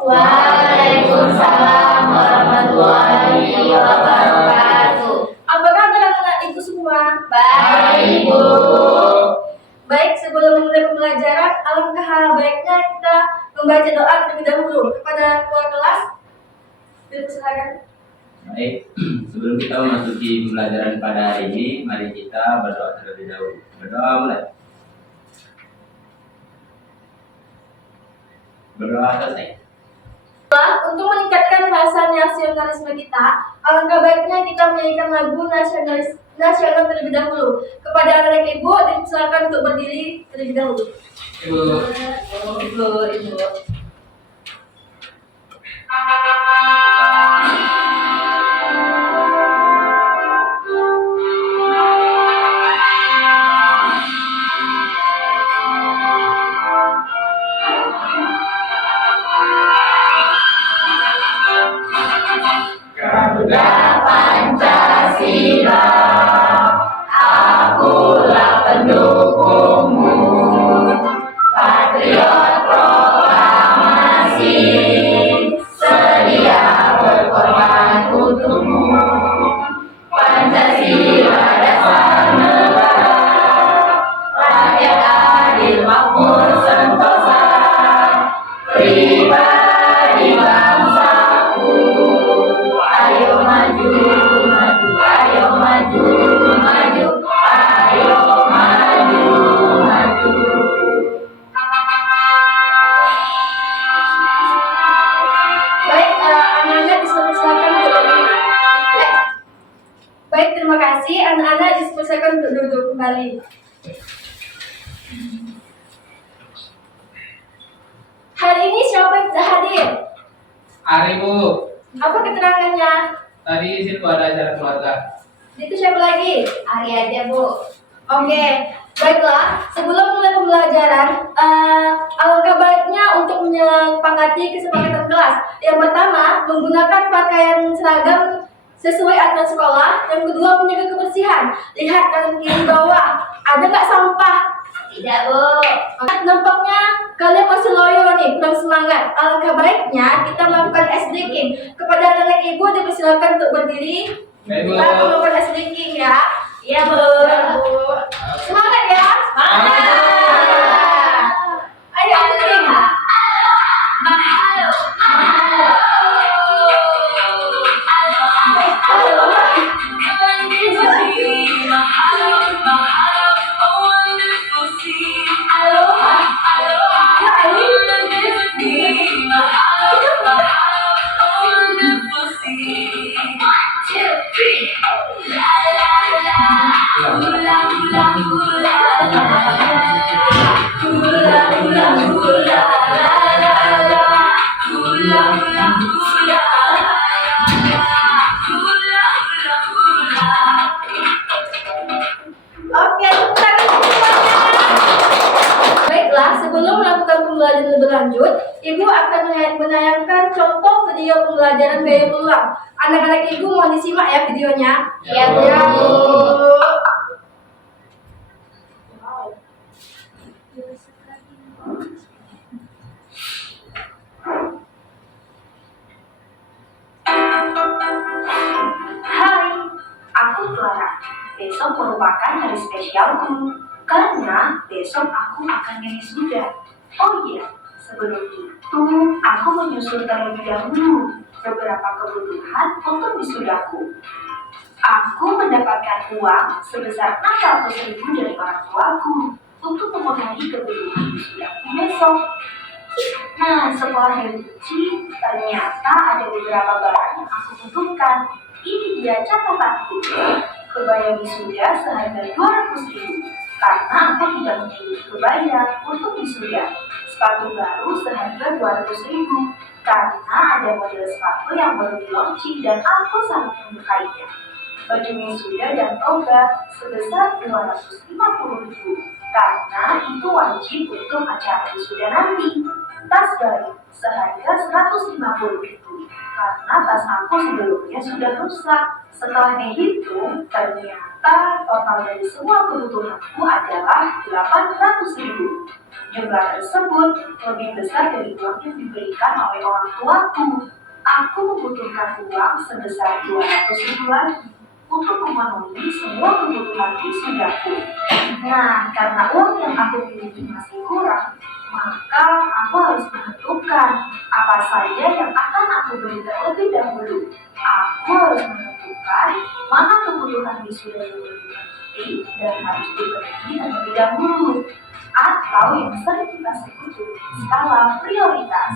Waalaikumsalam warahmatullahi wabarakatuh. Apa kabar anak-anak ibu semua? Baik, Bu. Baik, sebelum mulai pembelajaran, alangkah baiknya kita membaca doa terlebih dahulu kepada ketua kelas. Silakan. Baik, sebelum kita memasuki pembelajaran pada hari ini, mari kita berdoa terlebih dahulu. Berdoa mulai. Berdoa selesai. Untuk meningkatkan rasa nasionalisme kita, alangkah baiknya kita menyanyikan lagu nasional terlebih dahulu. Kepada anak-anak ibu, silakan untuk berdiri terlebih dahulu. Ibu. Garuda Pancasila, akulah pendukungmu, patriot proklamasi, sedia berkorban untukmu. Pancasila dasar negara, rakyat adil makmur sentosa, pribadi bangsaku. Ayo maju, maju, ayo maju, maju, ayo maju, maju. Baik, anak-anak dipersilakan untuk berdiri. Baik, terima kasih. Anak-anak dipersilakan untuk duduk kembali. Hari ini siapa yang tidak hadir? Hari Bu, Apa keterangannya? tadi di situ ada acara keluarga. Itu siapa lagi? Hari aja, Bu. Oke, baiklah. Sebelum mulai pembelajaran, alangkah baiknya untuk menyepakati kesepakatan kelas. Yang pertama, menggunakan pakaian seragam sesuai aturan sekolah. Yang kedua, menjaga kebersihan. Lihat kanan kiri bawah, ada nggak sampah? Tidak, Bu. Nampaknya kalian masih loyo nih, kurang semangat. Alangkah baiknya kita melakukan SDK. Kepada anak-anak ibu dipersilakan untuk berdiri. Baik, Bu. Kita melakukan SDK ya. Iya, Bu. Semangat ya. Ayo SDK. Oke, tepuk tangan semuanya. Baiklah, sebelum melakukan pembelajaran lebih lanjut, Ibu akan menayangkan contoh video pembelajaran gaya peluang. Anak-anak Ibu mau disimak ya videonya? Iya, Bu. Ya, Bu. Hai, aku Clara. Besok merupakan hari spesialku karena besok aku akan wisuda. Oh iya, sebelum itu aku menyusun terlebih dahulu beberapa kebutuhan untuk wisudaku. Aku mendapatkan uang sebesar 600.000 dari orang tuaku untuk memenuhi kebutuhan wisudaku besok. Nah, setelah diuji, ternyata ada beberapa barang yang aku butuhkan. Ini dia catatanku. Kebaya wisuda seharga 200.000 karena aku tidak memiliki kebaya untuk wisuda. Sepatu baru seharga 200.000 karena ada model sepatu yang baru di launching dan aku sangat menyukainya. Baju wisuda dan toga sebesar 250.000 karena itu wajib untuk acara wisuda nanti. Tas baru seharga 150.000 karena tas aku sebelumnya sudah rusak. Setelah dihitung, ternyata total dari semua kebutuhanku adalah 800.000. Jumlah tersebut lebih besar dari uang yang diberikan oleh orang tuaku. Aku membutuhkan uang sebesar 200.000 lagi untuk memenuhi semua kebutuhan wisudaku. Nah, karena uang yang aku miliki masih kurang, maka aku harus menentukan apa saja yang akan aku beli terlebih dahulu. Aku harus menentukan mana kebutuhan wisuda yang lebih penting dan harus dipenuhi terlebih dahulu, atau yang sering kita sebut dengan skala prioritas.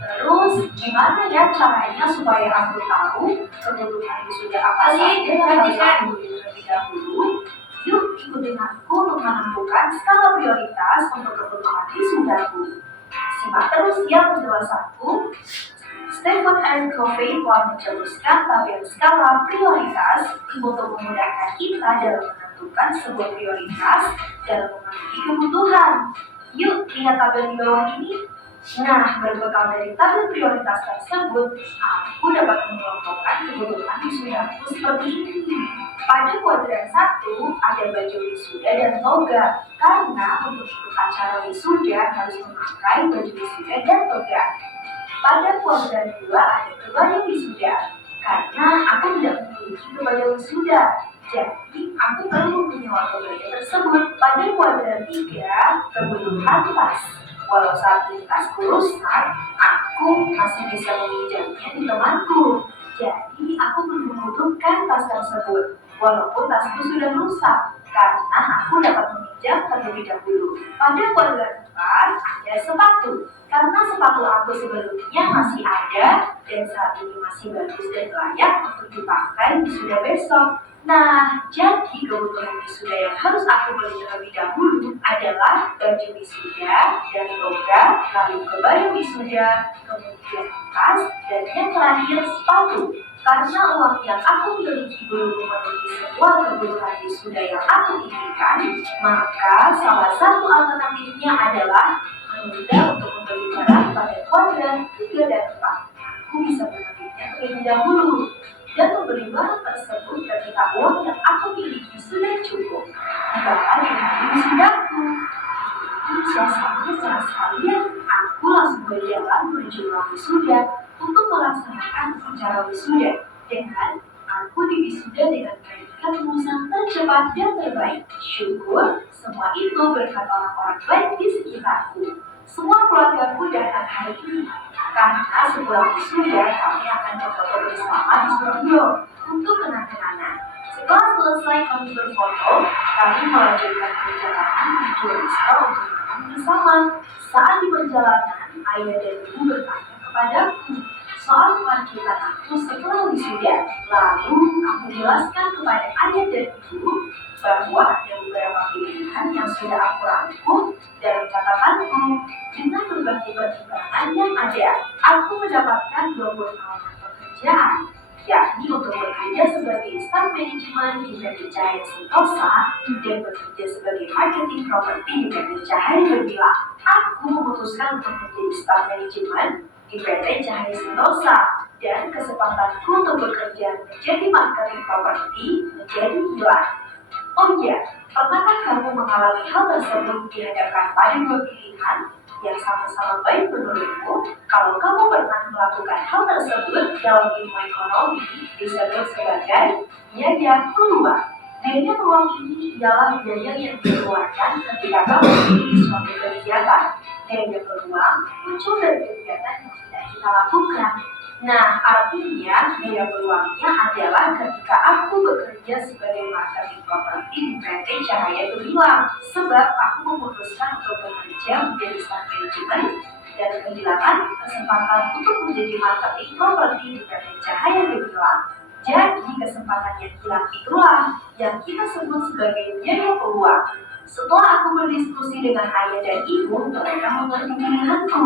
Terus, gimana ya caranya supaya aku tahu kebutuhan wisuda apa saja yang harus aku beli terlebih dahulu? Yuk ikutin aku untuk menentukan skala prioritas untuk kebutuhan wisudaku. Simak terus ya penjelasanku. Stephen R. Covey telah mencetuskan tabel skala prioritas untuk memudahkan kita dalam menentukan sebuah prioritas dalam memenuhi kebutuhan. Yuk lihat tabel di bawah ini. Nah, berbekal dari tabel prioritas tersebut, aku dapat mengelompokkan kebutuhan wisudaku seperti ini. Pada kuadran 1 ada baju wisuda dan toga, karena untuk ikut acara wisuda harus memakai baju wisuda dan toga. Pada kuadran 2 ada kebaya wisuda, karena aku tidak memiliki kebaya wisuda, jadi aku perlu menyewa kebaya tersebut. Pada kuadran 3 kebutuhan tas. Walau saat ini tasku rusak, aku masih bisa meminjamnya di temanku. Jadi aku belum membutuhkan tas tersebut, walaupun tasku sudah rusak, karena aku dapat meminjam terlebih dahulu. Pada kuadran 4 ada sepatu, karena sepatu aku sebelumnya masih ada dan saat ini masih bagus dan layak untuk dipakai wisuda besok. Nah, jadi kebutuhan wisuda yang harus aku beli terlebih dahulu adalah baju wisuda dan toga, lalu kebaya wisuda, kemudian tas, dan yang terakhir sepatu. Karena uang yang aku miliki belum memenuhi semua kebutuhan wisuda yang aku inginkan, maka salah satu alternatifnya adalah menunda untuk membeli barang pada kuadran 3 dan 4. Aku bisa menemuinya terlebih dahulu dan membeli barang tersebut ketika uang yang aku miliki sudah cukup. Bahkan di hari wisudaku, biasanya setelah sekalian aku langsung berjalan menuju ruang wisuda untuk melaksanakan acara wisuda dengan aku diwisuda dengan predikat lulusan tercepat dan terbaik. Syukur semua itu berkat orang-orang baik di sekitarku. Semua keluargaku datang hari ini karena setelah wisuda kami akan berfoto bersama di studio untuk kenang-kenangan. Setelah selesai kami berfoto, kami melanjutkan perjalanan menuju resto untuk makan bersama. Saat di perjalanan, ayah dan ibu bertanya kepadaku soal kelanjutan aku setelah wisuda. Lalu aku jelaskan kepada ayah dan ibu bahwa ada beberapa pilihan yang sudah aku rangkum dalam catatanku. Dengan berbagai pertimbangan yang ada, aku mendapatkan 20 tawaran pekerjaan, yakni untuk bekerja sebagai staff manajemen di PT Cahaya Sentosa dan bekerja sebagai marketing properti di PT Cahaya Gemilang. Aku memutuskan untuk menjadi staff manajemen di PT Cahaya Sentosa dan kesempatanku untuk bekerja menjadi marketing properti menjadi hilang. Oh iya, pernahkah kamu mengalami hal tersebut dihadapkan pada dua pilihan yang sama-sama baik menurutmu? Kalau kamu pernah melakukan hal tersebut dalam ilmu ekonomi disebut sebagai biaya peluang. Biaya peluang ini ialah biaya yang dikeluarkan ketika kamu memiliki suatu kegiatan. Biaya peluang muncul dari kegiatan yang tidak kita lakukan. Nah, artinya biaya peluangnya adalah ketika aku bekerja sebagai marketing properti di PT Cahaya Gemilang, sebab aku memutuskan untuk bekerja menjadi staff manajemen dan kehilangan kesempatan untuk menjadi marketing properti di PT Cahaya Gemilang. Jadi kesempatan yang hilang itulah yang kita sebut sebagai biaya peluang. Setelah aku berdiskusi dengan ayah dan ibu, mereka mengerti pilihanku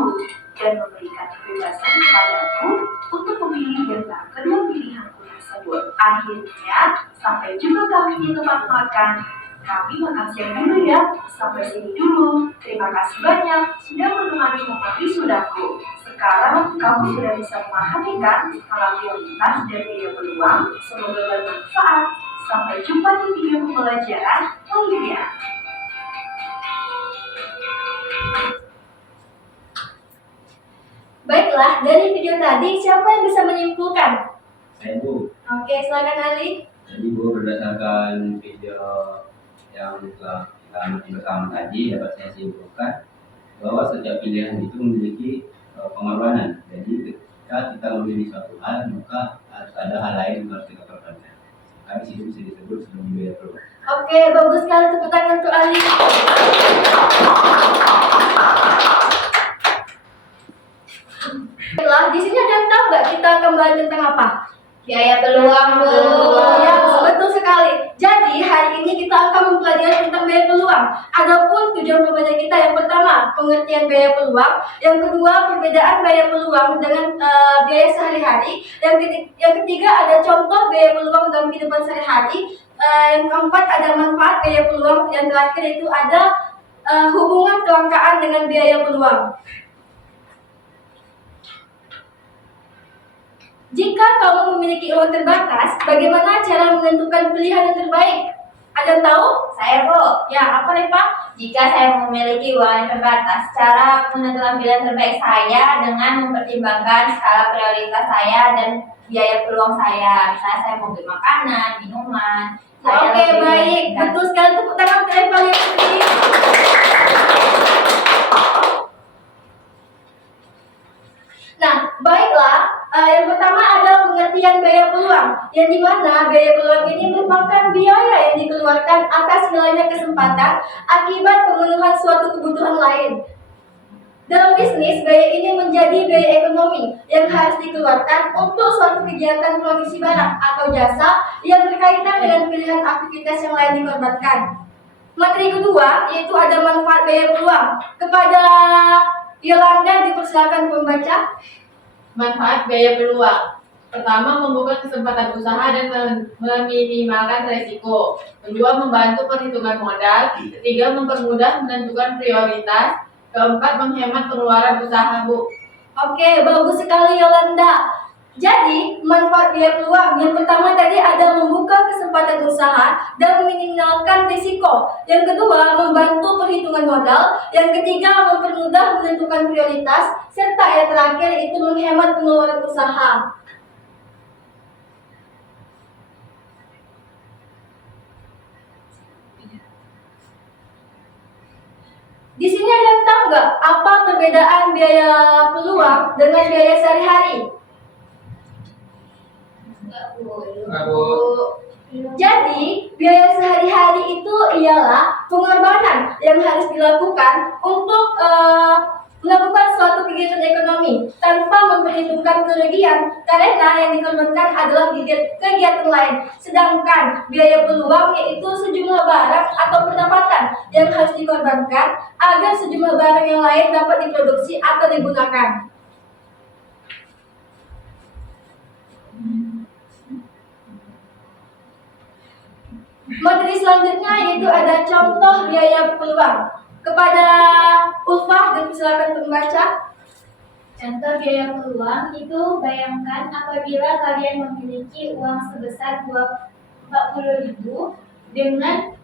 dan memberikan kebebasan kepadaku untuk memilih di antara kedua pilihanku tersebut. Akhirnya, sampai juga kami di tempat makan. Kami makan siang dulu ya. Sampai sini dulu. Terima kasih banyak sudah menemani momen wisudaku. Sekarang kamu sudah bisa memahami kan skala prioritas dan biaya peluang. Semoga bermanfaat. Sampai jumpa di video pembelajaran lainnya. Baiklah, dari video tadi siapa yang bisa menyimpulkan? Saya Bu. Oke, silakan Ali. Jadi Bu, berdasarkan video yang telah kita amati bersama tadi dapat saya simpulkan bahwa setiap pilihan itu memiliki pengorbanan. Jadi ketika kita memilih suatu hal maka harus ada hal lain yang harus kita korbankan. Habis itu bisa disebut sebagai biaya peluang. Oke, bagus sekali tepuk tangan untuk Ali. Baiklah, di sini ada yang tahu nggak kita akan belajar tentang apa? Biaya peluang, Bu. Ya, betul sekali. Jadi hari ini kita akan mempelajari tentang biaya peluang. Adapun tujuan pembelajaran kita yang pertama pengertian biaya peluang, yang kedua perbedaan biaya peluang dengan biaya sehari-hari, yang ketiga ada contoh biaya peluang dalam kehidupan sehari-hari, yang keempat ada manfaat biaya peluang, yang terakhir itu ada hubungan kelangkaan dengan biaya peluang. Jika kamu memiliki uang terbatas, bagaimana cara menentukan pilihan yang terbaik? Ada yang tahu? Saya, Bu. Ya, apa nih Pak? Jika saya memiliki uang yang terbatas, cara menentukan pilihan terbaik saya dengan mempertimbangkan skala prioritas saya dan biaya peluang saya. Misalnya saya mau beli makanan, minuman. Saya Oke, lebih baik. memikirkan- Betul sekali, tepuk tangan untuk Eva Liastuti. Nah, baiklah. Yang pertama ada pengertian biaya peluang, yang dimana biaya peluang ini merupakan biaya yang dikeluarkan atas hilangnya kesempatan akibat pemenuhan suatu kebutuhan lain. Dalam bisnis, biaya ini menjadi biaya ekonomi yang harus dikeluarkan untuk suatu kegiatan produksi barang atau jasa yang berkaitan dengan pilihan aktivitas yang lain dikorbankan. Materi kedua yaitu ada manfaat biaya peluang. Kepada Yolanda dipersilakan membaca. Manfaat biaya peluang. Pertama, membuka kesempatan usaha dan meminimalkan resiko. Kedua, membantu perhitungan modal. Ketiga, mempermudah menentukan prioritas. Keempat, menghemat pengeluaran usaha, Bu. Oke, bagus sekali Yolanda. Jadi, manfaat biaya peluang yang pertama tadi ada membuka kesempatan usaha dan meminimalkan risiko. Yang kedua, membantu perhitungan modal. Yang ketiga, mempermudah menentukan prioritas. Serta yang terakhir itu menghemat pengeluaran usaha. Di sini ada yang tahu nggak apa perbedaan biaya peluang dengan biaya sehari-hari? Enggak, Bu. Enggak, Bu. Jadi, biaya sehari-hari itu ialah pengorbanan yang harus dilakukan untuk melakukan suatu kegiatan ekonomi tanpa memperhitungkan kerugian karena yang dikorbankan adalah kegiatan lain. Sedangkan biaya peluang yaitu sejumlah barang atau pendapatan yang harus dikorbankan agar sejumlah barang yang lain dapat diproduksi atau digunakan. Materi selanjutnya yaitu ada contoh biaya peluang. Kepada Ulfa, dipersilakan membaca. Contoh biaya peluang itu bayangkan apabila kalian memiliki uang sebesar 40.000 dengan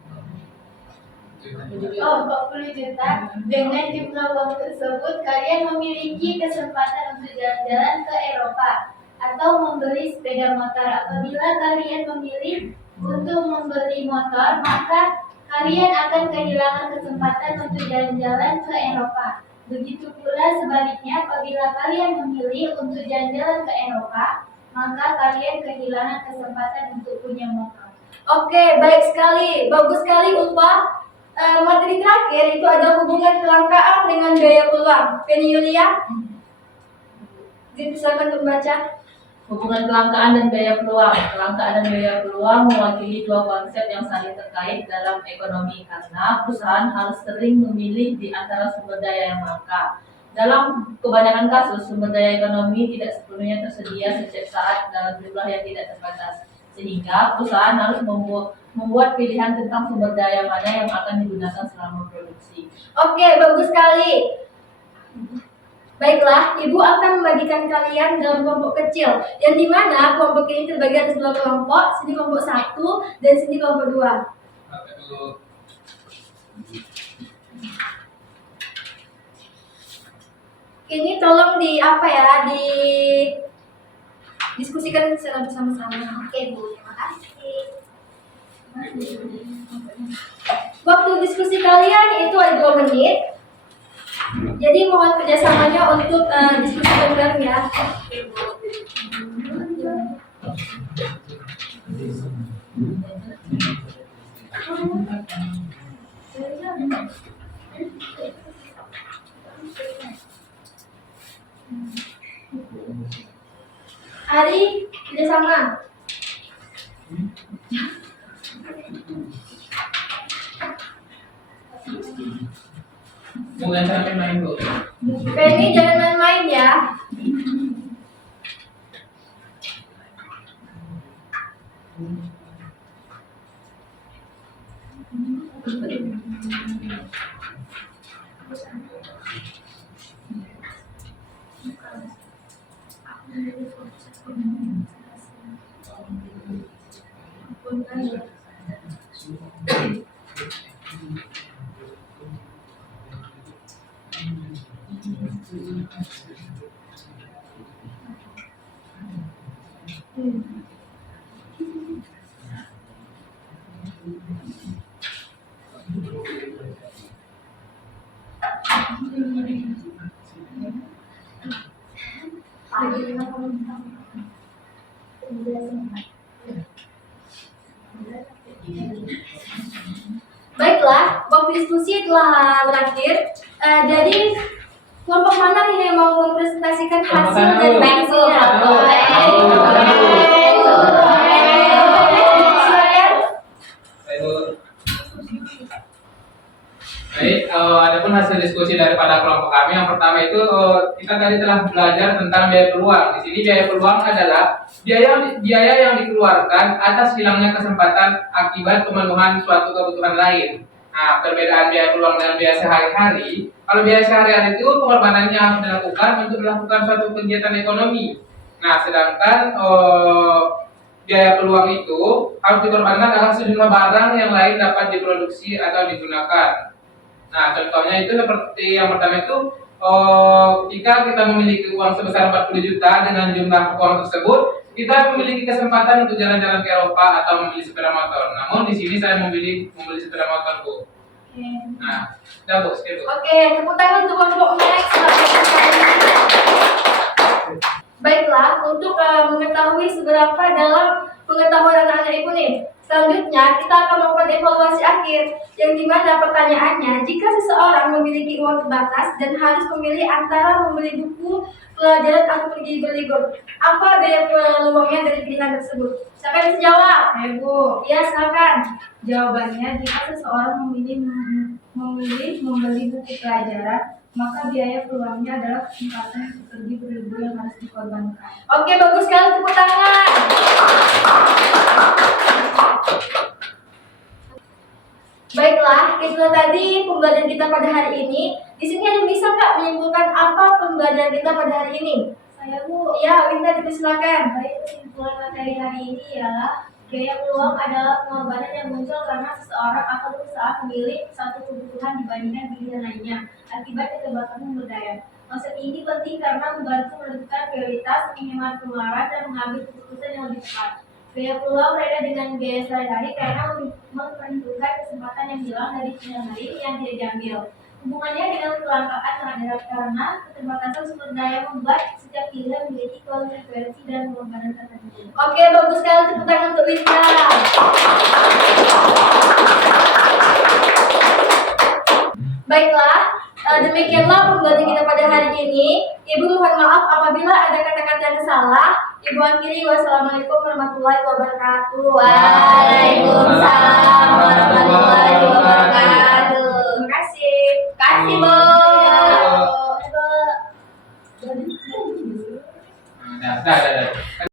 40 juta. Dengan jumlah uang tersebut kalian memiliki kesempatan untuk jalan-jalan ke Eropa atau membeli sepeda motor. Apabila kalian memilih untuk membeli motor, maka kalian akan kehilangan kesempatan untuk jalan-jalan ke Eropa. Begitu pula sebaliknya, apabila kalian memilih untuk jalan-jalan ke Eropa, maka kalian kehilangan kesempatan untuk punya motor. Oke, baik sekali. Bagus sekali Ulfa. Materi terakhir itu ada hubungan kelangkaan dengan biaya peluang. Penny Yulia, dipersilakan membaca. Hubungan kelangkaan dan biaya peluang. Kelangkaan dan biaya peluang mewakili dua konsep yang saling terkait dalam ekonomi karena perusahaan harus sering memilih di antara sumber daya yang langka. Dalam kebanyakan kasus, sumber daya ekonomi tidak sepenuhnya tersedia setiap saat dalam jumlah yang tidak terbatas. sehingga perusahaan harus membuat pilihan tentang sumber daya mana yang akan digunakan selama produksi. Oke, bagus sekali. Baiklah, Ibu akan membagikan kalian dalam kelompok kecil, yang dimana kelompok ini terbagi atas 2 kelompok, sini kelompok 1 dan sini kelompok 2. Oke, Bu. Ini tolong diskusikan secara bersama-sama. Oke Bu, terima kasih. Waktu diskusi kalian itu ada 2 menit. Jadi mohon kerjasamanya untuk diskusi bareng ya. Hari kerjasama. Bu, yang sampai main, Bu. Penny jangan main-main ya. Baiklah, waktu diskusi telah berakhir. Jadi kelompok mana nih yang mau mempresentasikan hasil dari pensinya? Silakan. Baik, Bu. Baik, adapun hasil diskusi daripada kelompok kami yang pertama itu kita tadi telah belajar tentang biaya peluang. Di sini biaya peluang adalah biaya yang dikeluarkan atas hilangnya kesempatan akibat pemenuhan suatu kebutuhan lain. Nah, perbedaan biaya peluang dengan biaya sehari-hari. Kalau biaya sehari-hari itu pengorbanannya harus dilakukan untuk melakukan suatu kegiatan ekonomi. Nah, sedangkan biaya peluang itu harus dikorbankan akan sejumlah barang yang lain dapat diproduksi atau digunakan. Nah, contohnya itu seperti yang pertama itu, jika kita memiliki uang sebesar 40 juta dengan jumlah uang tersebut, kita memiliki kesempatan untuk jalan-jalan ke Eropa atau membeli sepeda motor. Namun di sini saya membeli sepeda motor, Bu. Nah, udah Bu, skip, Bu. Oke, tepuk tangan untuk kelompok next. Baiklah, untuk mengetahui seberapa dalam pengetahuan anak-anak Ibu nih, selanjutnya kita akan melakukan evaluasi akhir, yang dimana pertanyaannya, jika seseorang memiliki uang terbatas dan harus memilih antara membeli buku pelajaran atau pergi berlibur, apa biaya peluangnya dari pilihan tersebut? Siapa yang bisa jawab? Bu, Ya, silakan. jawabannya jika seseorang memilih membeli buku pelajaran, maka biaya peluangnya adalah kesempatan untuk pergi berlibur yang harus dikorbankan. Oke, bagus sekali, tepuk tangan. Baiklah, itulah tadi pembelajaran kita pada hari ini. Di sini ada yang bisa nggak menyimpulkan apa pembelajaran kita pada hari ini? Saya Bu, Ya, Winda, dipersilakan. baik kesimpulan materi hari ini ialah biaya peluang adalah pengorbanan yang muncul karena seseorang atau perusahaan memilih satu kebutuhan dibandingkan pilihan lainnya akibat keterbatasan sumber daya. Konsep ini penting karena membantu menentukan prioritas, menghemat pengeluaran, dan mengambil keputusan yang lebih tepat. Biaya peluang berbeda dengan biaya sehari-hari karena memperhitungkan kesempatan yang hilang dari pilihan lain yang tidak diambil. Hubungannya dengan kelangkaan sangat erat karena keterbatasan sumber daya membuat setiap pilihan memiliki konsekuensi dan pengorbanan tertentu. Oke, bagus sekali, tepuk tangan untuk Winda. Baiklah, demikianlah pembelajaran kita pada hari ini. Ibu mohon maaf apabila ada kata-kata yang salah. Ibu akhiri, wassalamualaikum warahmatullahi wabarakatuh. Waalaikumsalam warahmatullahi wabarakatuh. Terima kasih. Kasih, Bu. Nah, dah.